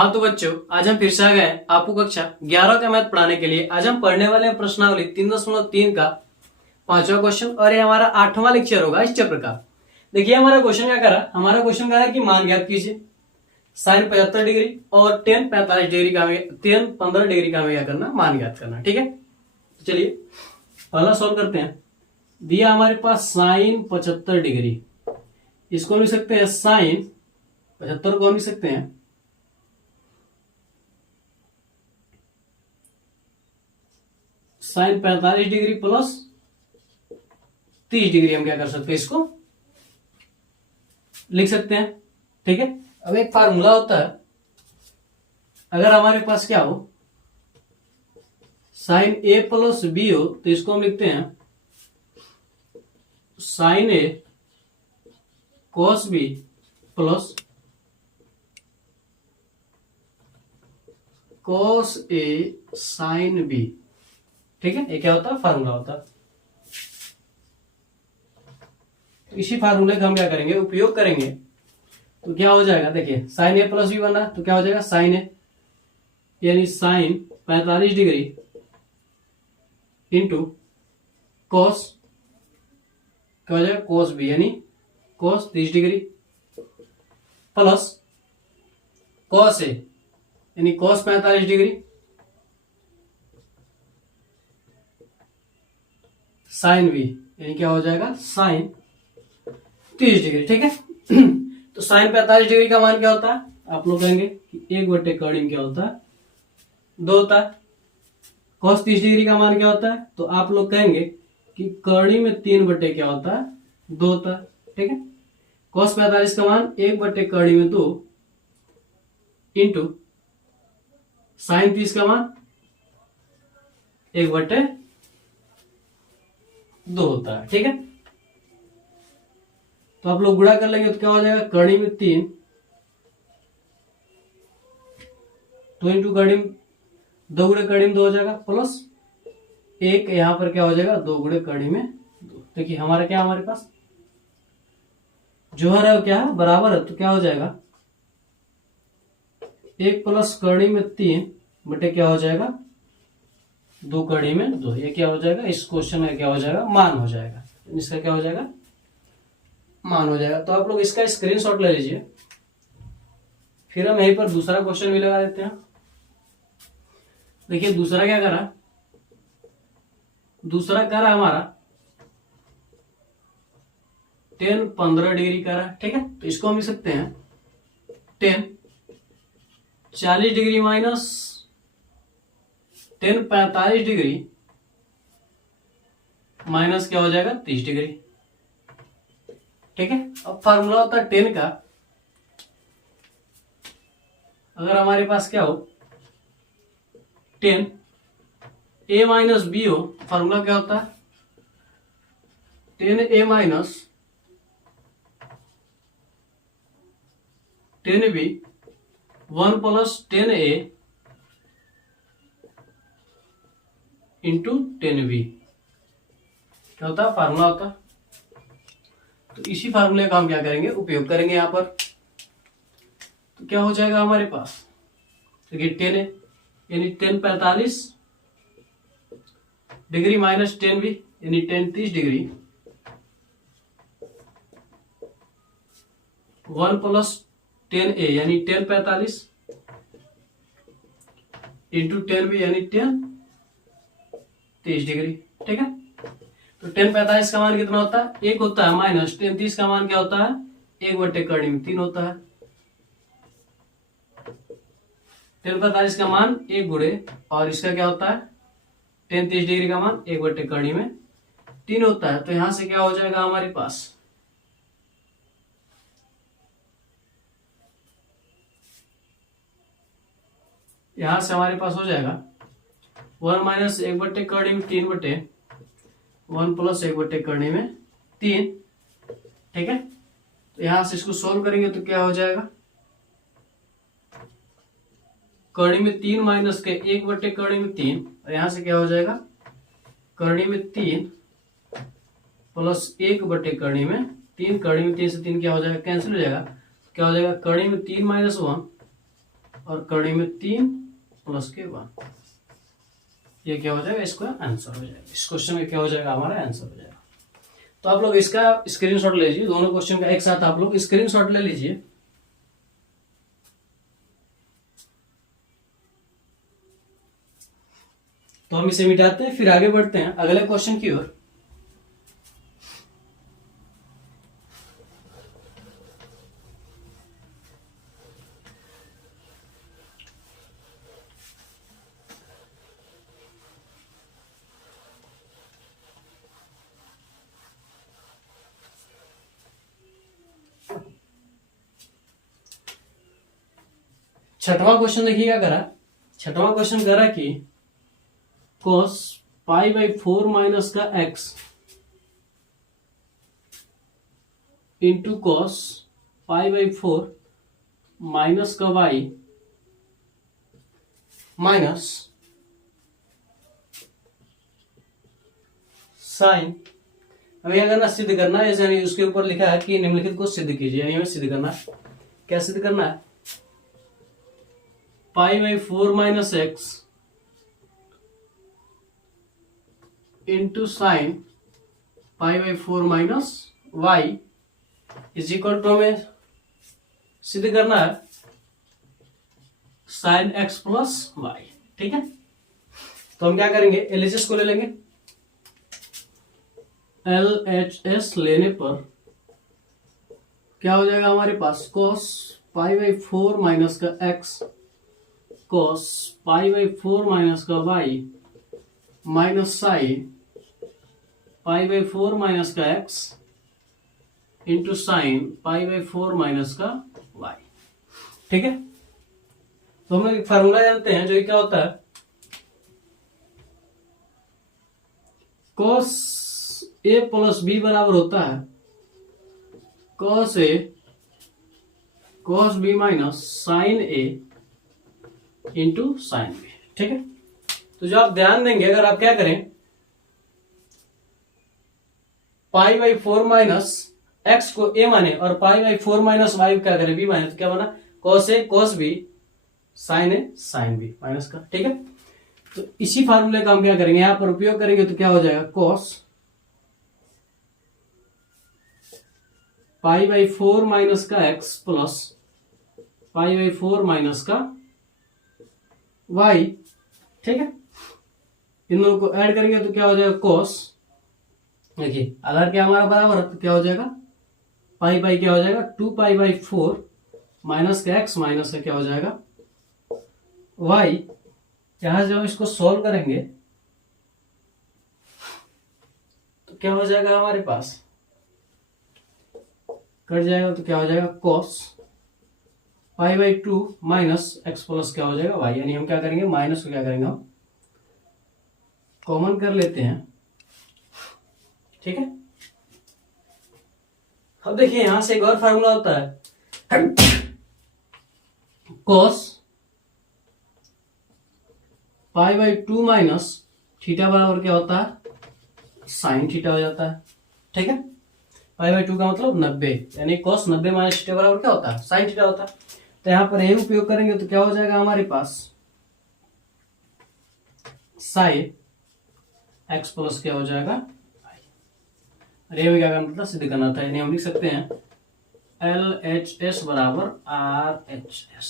हाँ तो बच्चों, आज हम फिर से आ गए हैं आपको कक्षा 11 का मैथ पढ़ाने के लिए। आज हम पढ़ने वाले हैं प्रश्नावली 3.3 का 5वां क्वेश्चन और ये हमारा 8वां लेक्चर होगा इस चैप्टर का। देखिए हमारा क्वेश्चन क्या करा, हमारा क्वेश्चन कह रहा है कि मान ज्ञात कीजिए sin 75 डिग्री और tan 45 डिग्री का tan 15 डिग्री का हमें क्या करना, मान ज्ञात करना। ठीक है, तो चलिए पहला सॉल्व करते हैं। दिया हमारे पास sin 75 डिग्री, इसको लिख सकते हैं sin 75 को हम लिख सकते हैं sin 45 डिग्री प्लस 30 डिग्री। हम क्या कर सकते हैं, इसको लिख सकते हैं। ठीक है, अब एक फार्मूला होता है, अगर हमारे पास क्या हो sin a प्लस बी हो तो इसको हम लिखते हैं sin a cos b plus cos a sin b। ठीक है, ये क्या होता है, फार्मूला होता है। तो इसी फार्मूले का हम क्या करेंगे, उपयोग करेंगे। तो क्या हो जाएगा, देखिए साइन ए प्लस बी बना तो क्या हो जाएगा साइन ए यानी साइन 45 डिग्री इंटू कॉस, क्या हो जाएगा कॉस बी यानी cos 30 degree plus cos A यानी कॉस 45 डिग्री साइन बी यानी क्या हो जाएगा साइन 30 डिग्री। ठीक है, तो साइन 45 डिग्री का मान क्या होता है, आप लोग कहेंगे कि 1/कर्णिम क्या होता है, 2 होता है। कॉस 30 डिग्री का मान क्या होता है, तो आप लोग कहेंगे कि कर्णिम में 3 क्या होता है, 2 होता है। ठीक है, कॉस 45 का मान 1/कर्णिम में 2 इंटू साइन 30 का मान 1/2 होता है। ठीक है, तो आप लोग गुणा कर लेंगे तो क्या हो जाएगा, कर्णिम में 3 तो इंटू कर्णिम 2 गुणे कर्णिम 2 हो जाएगा प्लस 1 यहां पर क्या हो जाएगा 2 गुणे कर्णिम में 2। देखिए हमारा क्या, हमारे पास जोहर है क्या है, बराबर है, तो क्या हो जाएगा 1 प्लस कर्णिम में 3 बटे क्या हो जाएगा 2 कर्णिम में 2। ये क्या हो जाएगा, इस क्वेश्चन का क्या हो जाएगा, मान हो जाएगा। इसका क्या हो जाएगा, मान हो जाएगा। तो आप लोग इसका स्क्रीनशॉट ले लीजिए, फिर हम यहीं पर दूसरा क्वेश्चन भी लगा देते हैं। देखिए दूसरा क्या करा, दूसरा करा हमारा tan 15 डिग्री करा। ठीक है, तो इसको हम लिख सकते हैं tan 40 degree minus tan 45 degree minus क्या हो जाएगा 30 डिग्री। ठीक है, अब फार्मूला होता है tan का, अगर हमारे पास क्या हो tan a माइनस बी हो तो फार्मूला क्या होता है tan a minus tan b 1 plus tan a into tan b क्या होता है, फार्मूला होता है। तो इसी फार्मूले का हम क्या करेंगे, उपयोग करेंगे यहां पर। तो क्या हो जाएगा हमारे पास, देखिए tan a यानी tan 45 degree minus tan b यानी tan 30 degree 1 plus tan a यानी tan 45 इंटू tan b यानी tan 30 डिग्री। ठीक है, तो tan 45 का मान कितना होता है, 1 होता है, माइनस tan 30 का मान क्या होता है 1/कर्णिम 3 होता है। tan 45 का मान 1 गुणे और इसका क्या होता है tan 30 डिग्री का मान 1/कर्णिम में 3 होता है। तो यहां से क्या हो जाएगा हमारे पास, यहां से हमारे पास हो जाएगा 1 माइनस 1/कर्णिम 3/1 प्लस 1/कर्णिम में 3। ठीक है, तो यहां से इसको सोल्व करेंगे तो क्या हो जाएगा, कर्णिम में 3 माइनस के 1/कर्णिम में 3 और यहां से क्या हो जाएगा कर्णिम में 3 प्लस 1/कर्णिम में 3। कर्णिम में 3 से 3 क्या हो जाएगा, कैंसिल हो जाएगा। क्या हो जाएगा कर्णिम में 3 माइनस 1 और कड़ी में 3 प्लस के 1, ये क्या हो जाएगा, इसका आंसर हो जाएगा। इस क्वेश्चन में क्या हो जाएगा, हमारा आंसर हो जाएगा। तो आप लोग इसका स्क्रीनशॉट ले लीजिए, दोनों क्वेश्चन का एक साथ आप लोग स्क्रीनशॉट ले लीजिए। तो हम इसे मिटाते हैं, फिर आगे बढ़ते हैं अगले क्वेश्चन की ओर। छठवां क्वेश्चन देखिए क्या करा। छठवां क्वेश्चन करा कि cos पाई बाई 4 माइनस का x into cos pi by 4 minus का y माइनस साइन। हमें क्या करना, सिद्ध करना है। यानी उसके ऊपर लिखा है कि निम्नलिखित को सिद्ध कीजिए, यानी हमें सिद्ध करना है। क्या सिद्ध करना है, pi by 4 minus x into sine pi by 4 minus y is equal to, हमें सिद्ध करना है साइन एक्स प्लस वाई। ठीक है, तो हम क्या करेंगे, एलएचएस को ले लेंगे। एलएचएस लेने पर क्या हो जाएगा हमारे पास, cos पाई बाई 4 माइनस का x cos pi by 4 minus का y minus sign pi by 4 minus का x into sine pi by 4 minus का y। ठीक है, तो हम लोग एक फार्मूला जानते हैं, जो क्या होता है, cos a प्लस बी बराबर होता है cos a cos b minus sine a into sine b। ठीक है, तो जो आप ध्यान देंगे, अगर आप क्या करें, पाई बाई 4 माइनस एक्स को a माने और पाई बाई 4 माइनस वाई क्या करें, b माने, तो क्या बना, cos a cos b sine a sine b minus का। ठीक है, तो इसी फार्मूले का हम क्या करेंगे, यहां पर उपयोग करेंगे, तो क्या हो जाएगा, cos पाई बाई 4 माइनस का x plus pi by 4 minus का y। ठीक है, इन दोनों को ऐड करेंगे तो क्या हो जाएगा, cos, देखिए अगर क्या हमारा बराबर है तो क्या हो जाएगा, पाई पाई क्या हो जाएगा, 2 पाई बाई 4 माइनस का x माइनस का क्या हो जाएगा y। यहां जब इसको सॉल्व करेंगे तो क्या हो जाएगा, हमारे पास कट जाएगा, तो क्या हो जाएगा, cos pi by 2 minus x plus क्या हो जाएगा y। यानी हम क्या करेंगे, माइनस को क्या करेंगे, हम कॉमन कर लेते हैं। ठीक है, अब देखिए यहां से एक और फार्मूला होता है, cos pi by 2 minus theta बराबर क्या होता है, साइन थीटा हो जाता है। ठीक है, पाई बाई 2 का मतलब 90, यानी cos 90 माइनस थीटा बराबर क्या होता है, साइन थीटा होता है। तो यहां पर ये उपयोग करेंगे तो क्या हो जाएगा हमारे पास, साइन एक्स प्लस क्या हो जाएगा, अरे ये क्या करना, मतलब सिद्ध करना था, यानी हम लिख सकते हैं LHS बराबर RHS।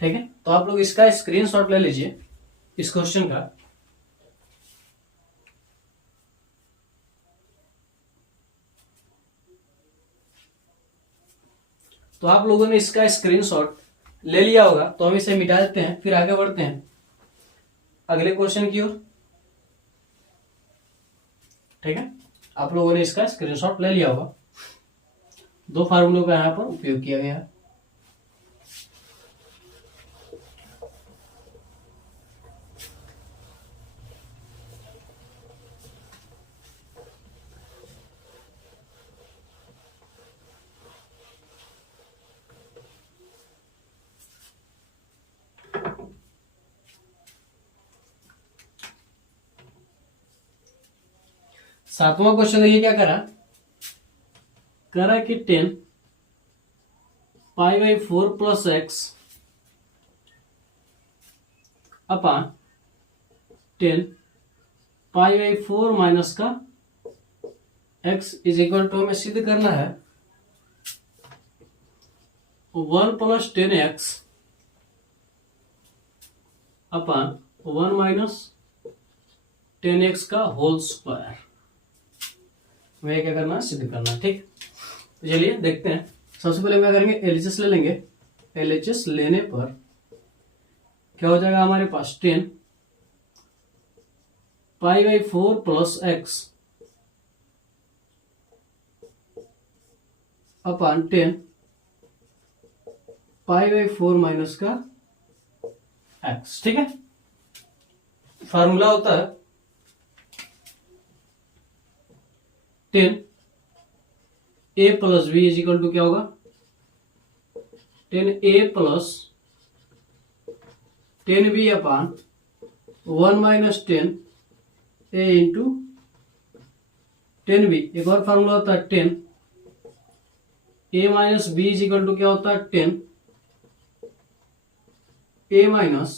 ठीक है, तो आप लोग इसका स्क्रीनशॉट ले लीजिए इस क्वेश्चन का। तो आप लोगों ने इसका स्क्रीनशॉट ले लिया होगा, तो हम इसे मिटा देते हैं, फिर आगे बढ़ते हैं अगले क्वेश्चन की ओर। ठीक है, आप लोगों ने इसका स्क्रीनशॉट ले लिया होगा, दो फार्मूलों का यहां पर उपयोग किया गया है। सातवां क्वेश्चन देखिए क्या करा कि 10 pi by 4 plus X upon 10 pi by 4 minus का x इज इक्वल टू हमें सिद्ध करना है 1 plus 10x upon 1 minus 10x का होल स्क्वायर। हमें क्या करना है, सिद्ध करना है। ठीक, तो चलिए देखते हैं। सबसे पहले क्या करेंगे, एलएचएस ले लेंगे। एलएचएस लेने पर क्या हो जाएगा हमारे पास 10 pi by 4 plus X upon 10 pi by 4 minus का एक्स। ठीक है, फार्मूला होता है 10 A plus B is equal to क्या होगा 10 A plus 10 B upon 1 minus 10 A into 10 B. एक और फार्मूला होता है 10 A minus B is equal to क्या होता है 10 A minus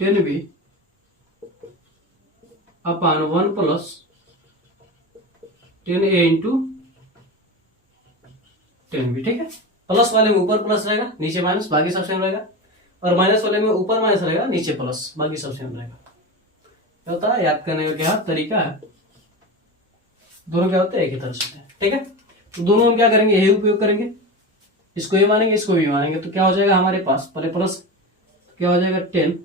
10 B upon 1 plus 10 A into 10 B. ठीक है, प्लस वाले में ऊपर प्लस रहेगा, नीचे माइनस, बाकी सब सेम रहेगा। और माइनस वाले में ऊपर माइनस रहेगा, नीचे प्लस, बाकी सब सेम रहेगा। क्या होता है, याद करने का क्या तरीका है, दोनों क्या होते हैं, एक ही तरह से। ठीक है, तो दोनों हम क्या करेंगे, यही उपयोग करेंगे। इसको ये मानेंगे, इसको भी मानेंगे, तो क्या हो जाएगा हमारे पास, पहले प्लस, तो क्या हो जाएगा 10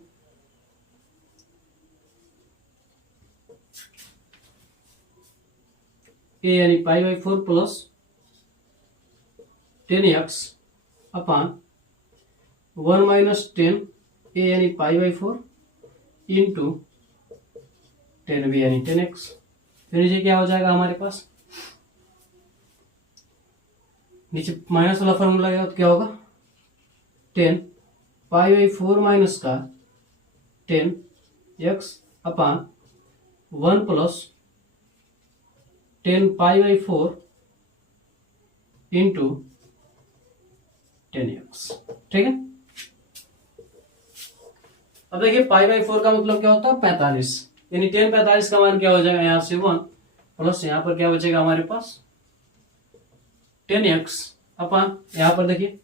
ए यानी पाई by 4 plus 10x upon 1 minus 10 ए यानी पाई बाई 4 इंटू 10 बी यानी 10x। फिर नीचे क्या हो जाएगा हमारे पास, नीचे माइनस वाला फॉर्मूला लगेगा तो क्या होगा 10 पाई बाई 4 माइनस का 10x upon 1 plus 10 pi by 4 into 10x। ठीक है, अब देखिए पाई बाई 4 का मतलब क्या होता है 45, यानी 10 45 का मान क्या हो जाएगा, यहां से 1 प्लस यहां पर क्या बचेगा हमारे पास 10x अपॉन यहां पर देखिए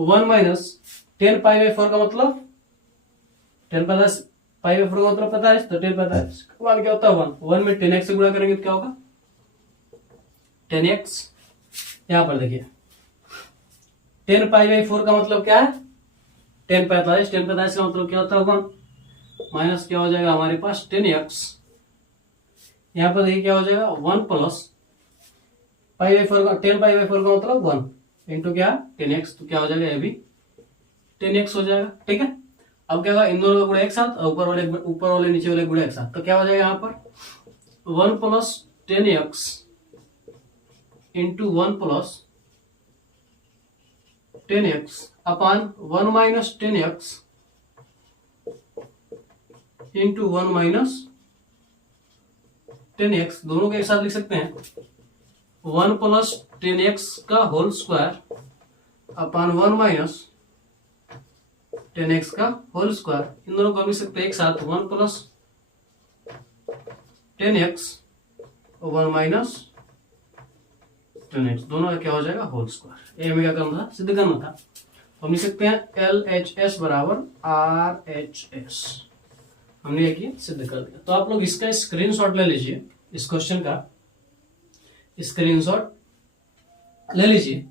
1 माइनस 10 पाई बाई 4 का मतलब 10 45 पाई बाई 4 का मतलब 45, तो 10 45 का मान क्या होता है 1 में 10x से गुणा करेंगे तो क्या होगा 10x। यहां पर देखिए 10 पाई बाई 4 का मतलब क्या है 10 45 का मतलब क्या होता है 1 माइनस क्या हो जाएगा हमारे पास 10x। यहां पर देखिए क्या हो जाएगा 1 प्लस पाई बाई 4 का 10 पाई बाई 4 का मतलब 1 इंटू क्या 10x, तो क्या हो जाएगा ये भी 10x हो जाएगा। ठीक है, अब क्या होगा, इन दोनों का गुणा एक साथ और ऊपर वाले नीचे वाले गुणा एक साथ, तो क्या हो जाएगा यहाँ पर 1 plus 10x into 1 plus 10x upon 1 minus 10x into 1 minus 10x। दोनों को एक साथ लिख सकते हैं 1 प्लस 10x का whole square upon 1 minus 10x का होल स्क्वायर। इन दोनों को हम लिख सकते हैं एक साथ 1 प्लस 10x 1 माइनस 10x, दोनों का क्या हो जाएगा होल स्क्वायर। ए में क्या करना था, सिद्ध करना था। हम लिख सकते हैं LHS बराबर RHS। हमने ये सिद्ध कर दिया। तो आप लोग इसका स्क्रीनशॉट ले लीजिए, इस क्वेश्चन का स्क्रीनशॉट ले लीजिए।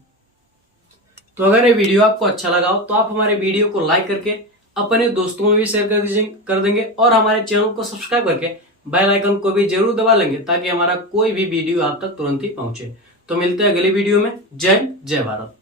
तो अगर ये वीडियो आपको अच्छा लगा हो तो आप हमारे वीडियो को लाइक करके अपने दोस्तों में भी शेयर कर देंगे और हमारे चैनल को सब्सक्राइब करके बेल आइकन को भी जरूर दबा लेंगे ताकि हमारा कोई भी वीडियो आप तक तुरंत ही पहुंचे। तो मिलते हैं अगले वीडियो में। जय हिंद, जय भारत।